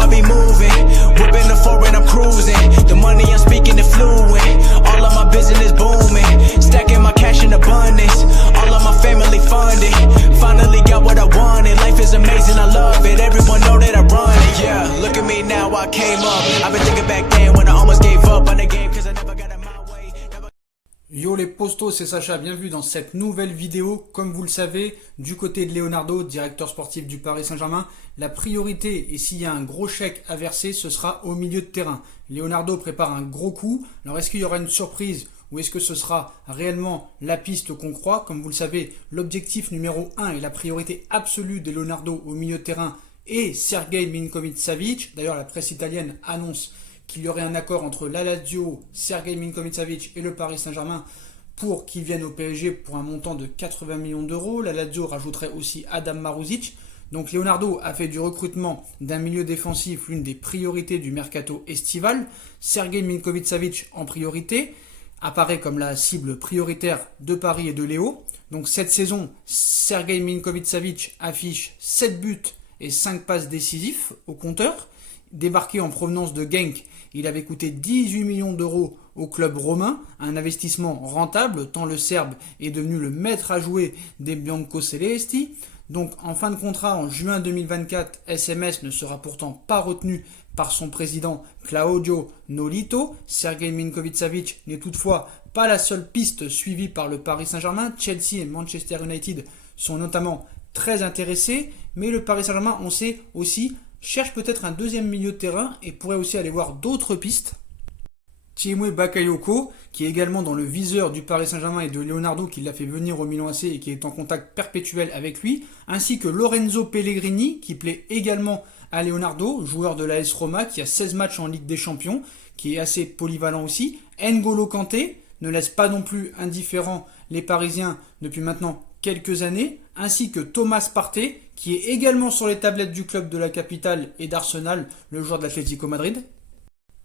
I be moving. Whipping the foreign, I'm cruising. The money I'm speaking is fluent. All of my business booming. Stacking my cash in abundance. All of my family funded. Finally got what I wanted. Life is amazing, I love it. Everyone know that I run it. Yeah, look at me now, I came up. I've been thinking back then when I almost gave up on the game cause I never got in my way. Yo les postos, c'est Sacha, bienvenue dans cette nouvelle vidéo. Comme vous le savez, du côté de Leonardo, directeur sportif du Paris Saint-Germain, la priorité, et s'il y a un gros chèque à verser, ce sera au milieu de terrain. Leonardo prépare un gros coup. Alors est-ce qu'il y aura une surprise ou est-ce que ce sera réellement la piste qu'on croit? Comme vous le savez, l'objectif numéro 1 et la priorité absolue de Leonardo au milieu de terrain est Sergej Milinkovic-Savic. D'ailleurs, la presse italienne annonce qu'il y aurait un accord entre la Lazio, Sergej Milinkovic-Savic et le Paris Saint-Germain pour qu'ils viennent au PSG pour un montant de 80 millions d'euros. La Lazio rajouterait aussi Adam Marusic. Donc Leonardo a fait du recrutement d'un milieu défensif l'une des priorités du mercato estival. Sergej Milinkovic-Savic en priorité apparaît comme la cible prioritaire de Paris et de Léo. Donc cette saison, Sergej Milinkovic-Savic affiche 7 buts et 5 passes décisifs au compteur. Débarqué en provenance de Genk, il avait coûté 18 millions d'euros au club romain, un investissement rentable tant le Serbe est devenu le maître à jouer des Biancocelesti. Donc en fin de contrat en juin 2024, SMS ne sera pourtant pas retenu par son président Claudio Nolito. Sergej Milinkovic-Savic n'est toutefois pas la seule piste suivie par le Paris Saint-Germain. Chelsea et Manchester United sont notamment très intéressés, mais le Paris Saint-Germain, on sait aussi, cherche peut-être un deuxième milieu de terrain et pourrait aussi aller voir d'autres pistes. Tiémoué Bakayoko, qui est également dans le viseur du Paris Saint-Germain et de Leonardo qui l'a fait venir au Milan AC et qui est en contact perpétuel avec lui, ainsi que Lorenzo Pellegrini, qui plaît également à Leonardo, joueur de l'AS Roma qui a 16 matchs en Ligue des Champions, qui est assez polyvalent aussi. N'Golo Kanté ne laisse pas non plus indifférents les Parisiens depuis maintenant quelques années, ainsi que Thomas Partey, qui est également sur les tablettes du club de la capitale et d'Arsenal, le joueur de l'Atlético Madrid.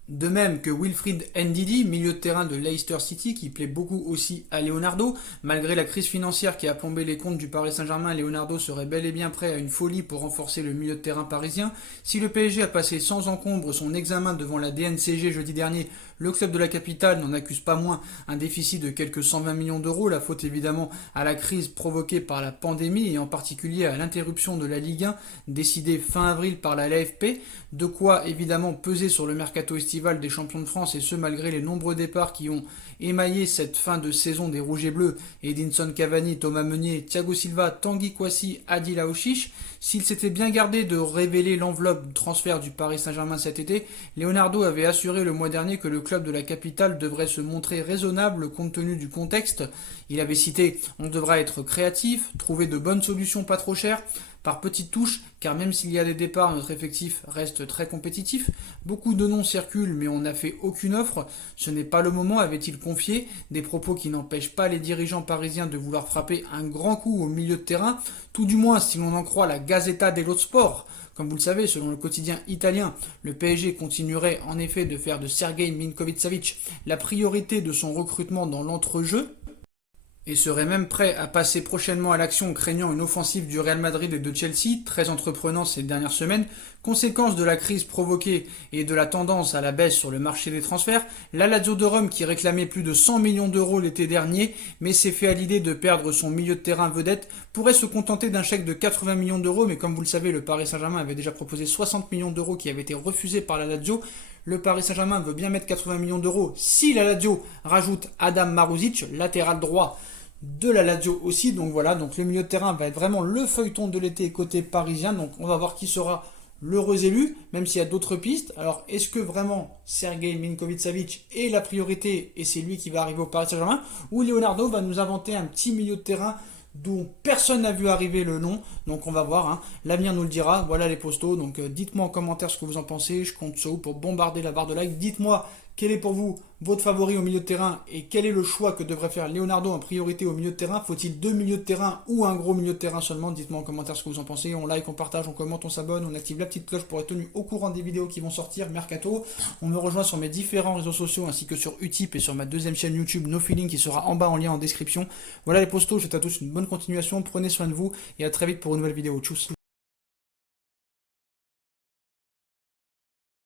De même que Wilfried Ndidi, milieu de terrain de Leicester City, qui plaît beaucoup aussi à Leonardo. Malgré la crise financière qui a plombé les comptes du Paris Saint-Germain, Leonardo serait bel et bien prêt à une folie pour renforcer le milieu de terrain parisien. Si le PSG a passé sans encombre son examen devant la DNCG jeudi dernier, le club de la capitale n'en accuse pas moins un déficit de quelques 120 millions d'euros. La faute évidemment à la crise provoquée par la pandémie et en particulier à l'interruption de la Ligue 1 décidée fin avril par la LFP. De quoi évidemment peser sur le mercato estival des champions de France, et ce malgré les nombreux départs qui ont émaillé cette fin de saison des Rouges et Bleus: Edinson Cavani, Thomas Meunier, Thiago Silva, Tanguy Kouassi, Adil Aouchiche. S'il s'était bien gardé de révéler l'enveloppe de transfert du Paris Saint-Germain cet été, Leonardo avait assuré le mois dernier que le club de la capitale devrait se montrer raisonnable compte tenu du contexte. Il avait cité: on devra être créatif, trouver de bonnes solutions pas trop chères, par petites touches, car même s'il y a des départs, notre effectif reste très compétitif. Beaucoup de noms circulent, mais on n'a fait aucune offre. Ce n'est pas le moment, avait-il confié. Des propos qui n'empêchent pas les dirigeants parisiens de vouloir frapper un grand coup au milieu de terrain, tout du moins si l'on en croit la Gazzetta dello Sport. Comme vous le savez, selon le quotidien italien, le PSG continuerait en effet de faire de Sergej Milinkovic-Savic la priorité de son recrutement dans l'entrejeu, et serait même prêt à passer prochainement à l'action craignant une offensive du Real Madrid et de Chelsea, très entreprenant ces dernières semaines. Conséquence de la crise provoquée et de la tendance à la baisse sur le marché des transferts, la Lazio de Rome, qui réclamait plus de 100 millions d'euros l'été dernier, mais s'est fait à l'idée de perdre son milieu de terrain vedette, pourrait se contenter d'un chèque de 80 millions d'euros, mais comme vous le savez, le Paris Saint-Germain avait déjà proposé 60 millions d'euros qui avaient été refusés par la Lazio. Le Paris Saint-Germain veut bien mettre 80 millions d'euros si la Lazio rajoute Adam Marusic, latéral droit de la Lazio aussi. Donc voilà, donc le milieu de terrain va être vraiment le feuilleton de l'été côté parisien. Donc on va voir qui sera l'heureux élu, même s'il y a d'autres pistes. Alors est-ce que vraiment Sergej Milinkovic-Savic est la priorité et c'est lui qui va arriver au Paris Saint-Germain, ou Leonardo va nous inventer un petit milieu de terrain dont personne n'a vu arriver le nom? Donc on va voir, hein. L'avenir nous le dira. Voilà les postos, donc dites-moi en commentaire ce que vous en pensez. Je compte sur vous pour bombarder la barre de like. Dites-moi quel est pour vous votre favori au milieu de terrain et quel est le choix que devrait faire Leonardo en priorité au milieu de terrain. Faut-il deux milieux de terrain ou un gros milieu de terrain seulement? Dites-moi en commentaire ce que vous en pensez. On like, on partage, on commente, on s'abonne, on active la petite cloche pour être tenu au courant des vidéos qui vont sortir mercato. On me rejoint sur mes différents réseaux sociaux ainsi que sur Utip et sur ma deuxième chaîne YouTube No Feeling qui sera en bas en lien en description. Voilà les postos, je vous souhaite à tous une bonne continuation, prenez soin de vous et à très vite pour une nouvelle vidéo. Tchuss.